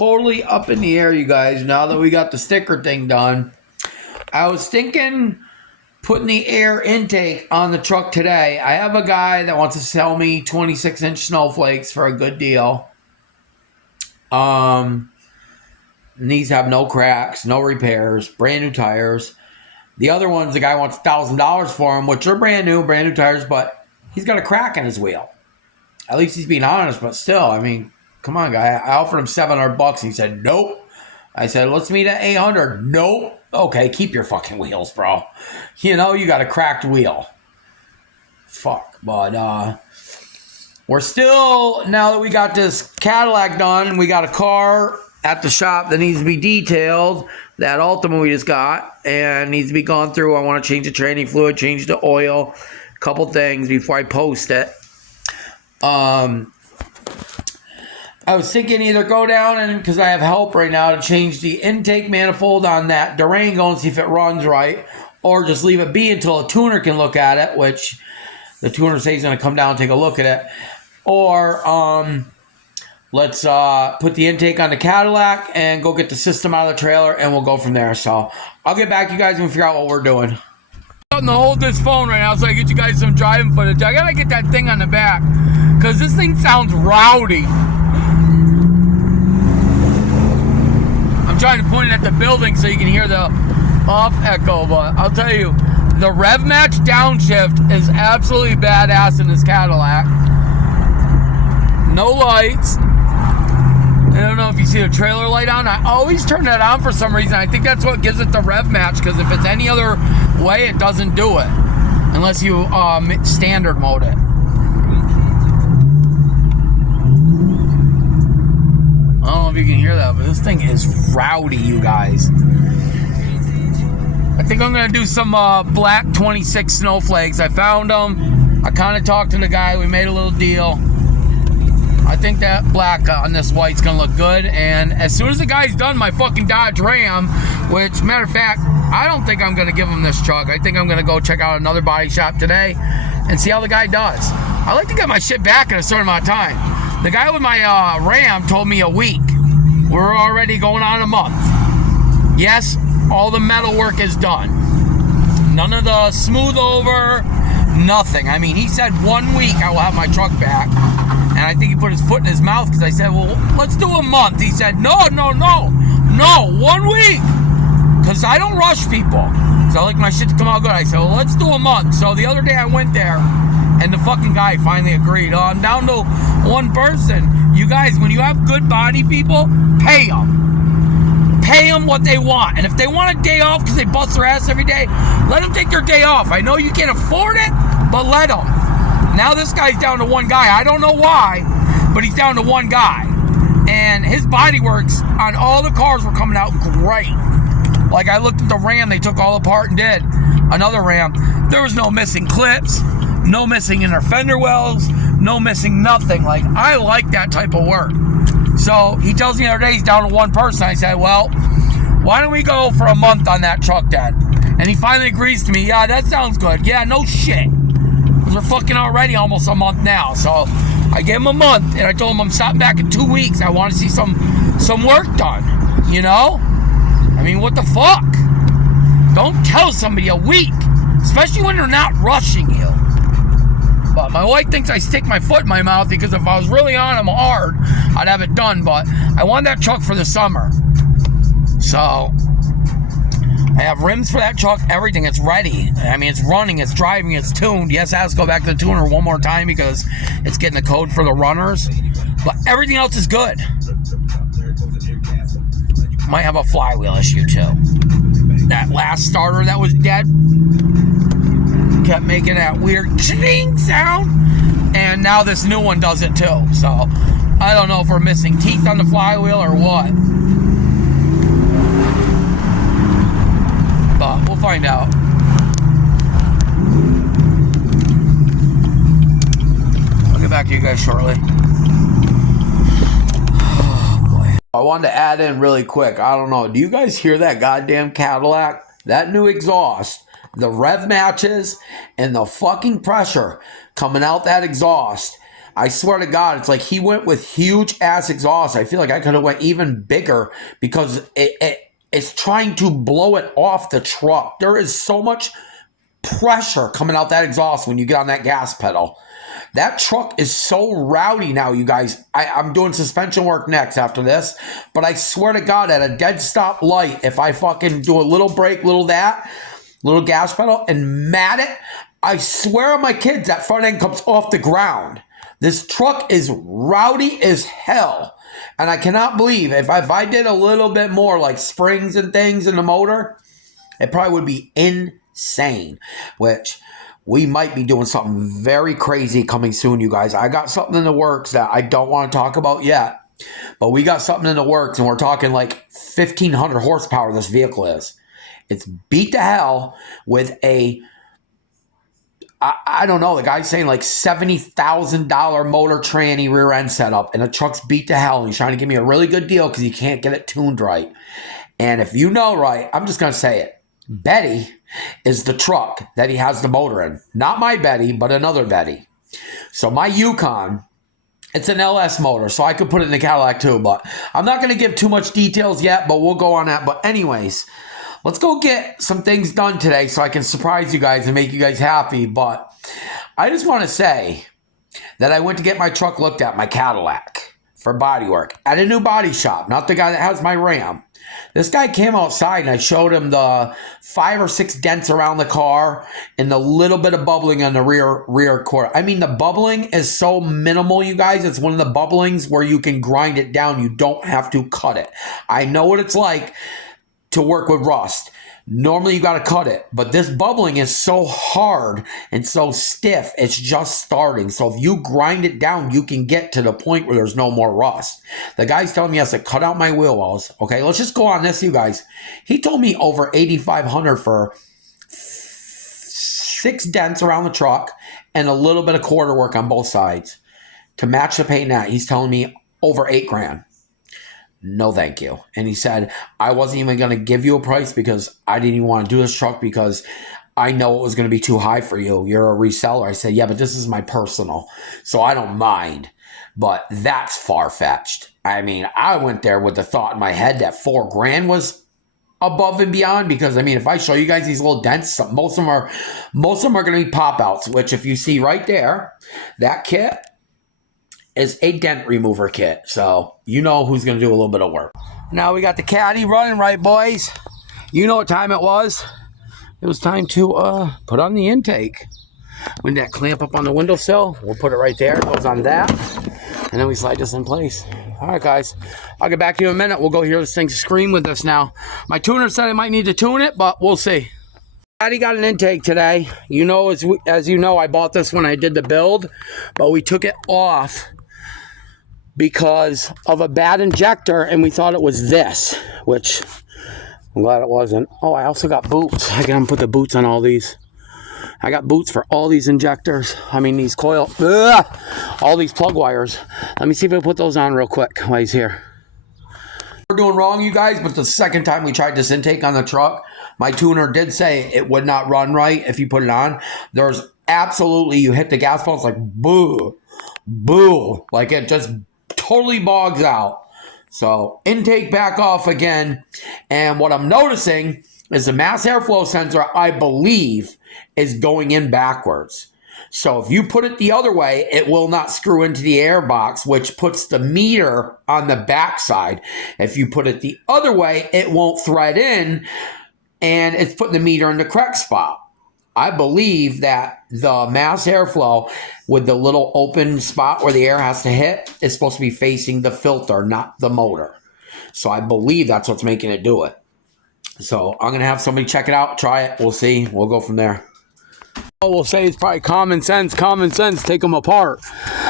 totally up in the air, you guys, now that we got the sticker thing done. I was thinking putting the air intake on the truck today. I have a guy that wants to sell me 26-inch snowflakes for a good deal. These have no cracks, no repairs, brand new tires. The other ones, the guy wants $1,000 for them, which are brand new tires, but he's got a crack in his wheel. At least he's being honest, but still, I mean, come on, guy. I offered him $700 and he said, nope. I said, let's meet at 800. Nope. Okay, keep your fucking wheels, bro. You know, you got a cracked wheel. Fuck. But, we're still, now that we got this Cadillac done, we got a car at the shop that needs to be detailed. That Ultima we just got, and needs to be gone through. I want to change the training fluid, change the oil, a couple things before I post it. I was thinking either go down and, because I have help right now, to change the intake manifold on that Durango and see if it runs right, or just leave it be until a tuner can look at it, which the tuner says he's going to come down and take a look at it. Or let's put the intake on the Cadillac and go get the system out of the trailer, and we'll go from there. So I'll get back to you guys and figure out what we're doing. I'm going to hold this phone right now so I get you guys some driving footage. I got to get that thing on the back because this thing sounds rowdy. I'm trying to point it at the building so you can hear the off echo, but I'll tell you, the rev match downshift is absolutely badass in this Cadillac. No lights. I don't know if you see the trailer light on. I always turn that on for some reason. I think that's what gives it the rev match, because if it's any other way, it doesn't do it. Unless you standard mode it. I don't know if you can hear that, but this thing is rowdy, you guys. I think I'm going to do some black 26 snowflakes. I found them. I kind of talked to the guy. We made a little deal. I think that black on this white's gonna look good, and as soon as the guy's done my fucking Dodge Ram, which, matter of fact, I don't think I'm gonna give him this truck. I think I'm gonna go check out another body shop today and see how the guy does. I like to get my shit back in a certain amount of time. The guy with my Ram told me a week. We're already going on a month. Yes, all the metal work is done. None of the smooth over, nothing. I mean, he said 1 week I will have my truck back. And I think he put his foot in his mouth because I said, well, let's do a month. He said, no, 1 week. Because I don't rush people. So I like my shit to come out good. I said, well, let's do a month. So the other day I went there and the fucking guy finally agreed. I'm down to one person. You guys, when you have good body people, pay them. Pay them what they want. And if they want a day off because they bust their ass every day, let them take their day off. I know you can't afford it, but let them. Now this guy's down to one guy. I don't know why, but he's down to one guy. And his body works on all the cars were coming out great. Like, I looked at the Ram they took all apart and did. Another Ram. There was no missing clips, no missing inner fender wells, no missing nothing. Like, I like that type of work. So he tells me the other day he's down to one person. I said, well, why don't we go for a month on that truck then? And he finally agrees to me. Yeah, that sounds good. Yeah, no shit. We're fucking already almost a month now. So I gave him a month, and I told him I'm stopping back in 2 weeks. I want to see some work done, you know? I mean, what the fuck? Don't tell somebody a week, especially when they're not rushing you. But my wife thinks I stick my foot in my mouth because if I was really on him hard, I'd have it done. But I want that truck for the summer. So I have rims for that truck, everything. It's ready. I mean, it's running, it's driving, it's tuned. Yes, I have to go back to the tuner one more time because it's getting the code for the runners. But everything else is good. Might have a flywheel issue too. That last starter that was dead kept making that weird ching sound. And now this new one does it too. So I don't know if we're missing teeth on the flywheel or what. But we'll find out. I'll get back to you guys shortly. Oh, boy. I wanted to add in really quick. I don't know. Do you guys hear that goddamn Cadillac? That new exhaust, the rev matches, and the fucking pressure coming out that exhaust. I swear to God, it's like he went with huge ass exhaust. I feel like I could have went even bigger because it's trying to blow it off the truck. There is so much pressure coming out that exhaust when you get on that gas pedal. That truck is so rowdy now, you guys. I'm doing suspension work next after this, but I swear to God, at a dead stop light, if I fucking do a little brake, little gas pedal, and mat it, I swear on my kids, that front end comes off the ground. This truck is rowdy as hell. And I cannot believe if I did a little bit more like springs and things in the motor, it probably would be insane, which we might be doing something very crazy coming soon, you guys. I got something in the works that I don't want to talk about yet, but we got something in the works, and we're talking like 1,500 horsepower this vehicle is. It's beat to hell with a, I don't know, the guy's saying like $70,000 motor tranny rear end setup, and the truck's beat to hell, and he's trying to give me a really good deal because he can't get it tuned right. And if you know right, I'm just going to say it. Betty is the truck that he has the motor in. Not my Betty, but another Betty. So my Yukon, it's an LS motor, so I could put it in the Cadillac too, but I'm not going to give too much details yet, but we'll go on that. But anyways, let's go get some things done today so I can surprise you guys and make you guys happy. But I just want to say that I went to get my truck looked at, my Cadillac, for body work at a new body shop, not the guy that has my Ram. This guy came outside and I showed him the 5 or 6 dents around the car and the little bit of bubbling on the rear quarter. I mean, the bubbling is so minimal, you guys. It's one of the bubblings where you can grind it down. You don't have to cut it. I know what it's like to work with rust. Normally you got to cut it, but this bubbling is so hard and so stiff, it's just starting. So if you grind it down, you can get to the point where there's no more rust. The guy's telling me he has to cut out my wheel wells. Okay, let's just go on this, you guys. He told me over $8,500 for 6 dents around the truck and a little bit of quarter work on both sides. To match the paint that, he's telling me over $8,000. No, thank you. And he said, I wasn't even going to give you a price because I didn't even want to do this truck because I know it was going to be too high for you. You're a reseller. I said, yeah, but this is my personal, so I don't mind. But that's far-fetched. I mean, I went there with the thought in my head that $4,000 was above and beyond, because I mean, if I show you guys these little dents, most of them are going to be pop-outs, which if you see right there, that kit is a dent remover kit. So you know who's going to do a little bit of work. Now we got the caddy running, right, boys? You know what time it was. It was time to put on the intake. When that clamp up on the windowsill, we'll put it right there. It goes on that. And then we slide this in place. All right, guys. I'll get back to you in a minute. We'll go hear this thing scream with us now. My tuner said I might need to tune it, but we'll see. Daddy got an intake today. You know, as you know, I bought this when I did the build, but we took it off because of a bad injector, and we thought it was this, which I'm glad it wasn't. Oh, I also got boots. I gotta put the boots on all these. I got boots for all these injectors. I mean, these coil, all these plug wires. Let me see if I put those on real quick while he's here. We're doing wrong, you guys, but the second time we tried this intake on the truck, my tuner did say it would not run right if you put it on. There's absolutely, you hit the gas pedal, it's like boo, boo. Like it just totally bogs out. So intake back off again. And what I'm noticing is the mass airflow sensor, I believe, is going in backwards. So if you put it the other way, it will not screw into the air box, which puts the meter on the backside. If you put it the other way, it won't thread in, and it's putting the meter in the correct spot. I believe that the mass airflow with the little open spot where the air has to hit is supposed to be facing the filter, not the motor. So I believe that's what's making it do it. So I'm going to have somebody check it out, try it. We'll see. We'll go from there. We'll say it's probably common sense, take them apart.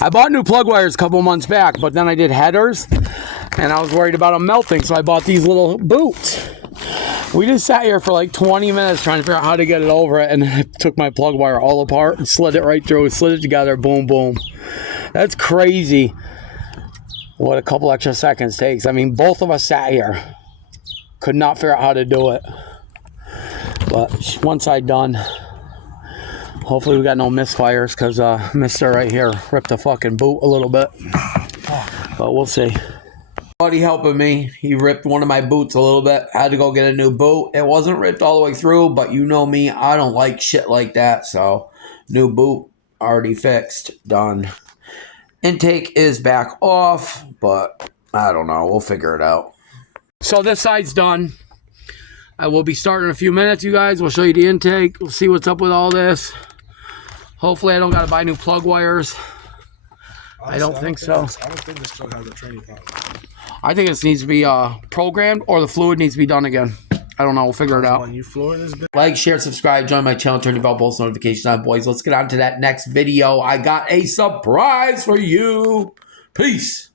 I bought new plug wires a couple months back, but then I did headers, and I was worried about them melting, so I bought these little boots. We just sat here for like 20 minutes trying to figure out how to get it over it, and I took my plug wire all apart and slid it right through, slid it together, boom, boom. That's crazy what a couple extra seconds takes. I mean, both of us sat here, could not figure out how to do it. But one side done. Hopefully we got no misfires, because Mister right here ripped the fucking boot a little bit. But we'll see. Buddy helping me. He ripped one of my boots a little bit. Had to go get a new boot. It wasn't ripped all the way through, but you know me, I don't like shit like that. So, new boot already fixed. Done. Intake is back off, but I don't know. We'll figure it out. So this side's done. I will be starting in a few minutes, you guys. We'll show you the intake. We'll see what's up with all this. Hopefully I don't got to buy new plug wires. Honestly, I don't think so. I don't think this truck has a training problem. I think this needs to be programmed, or the fluid needs to be done again. I don't know. We'll figure it out. Like, share, subscribe, join my channel, turn the bell, post notifications on, boys. Let's get on to that next video. I got a surprise for you. Peace.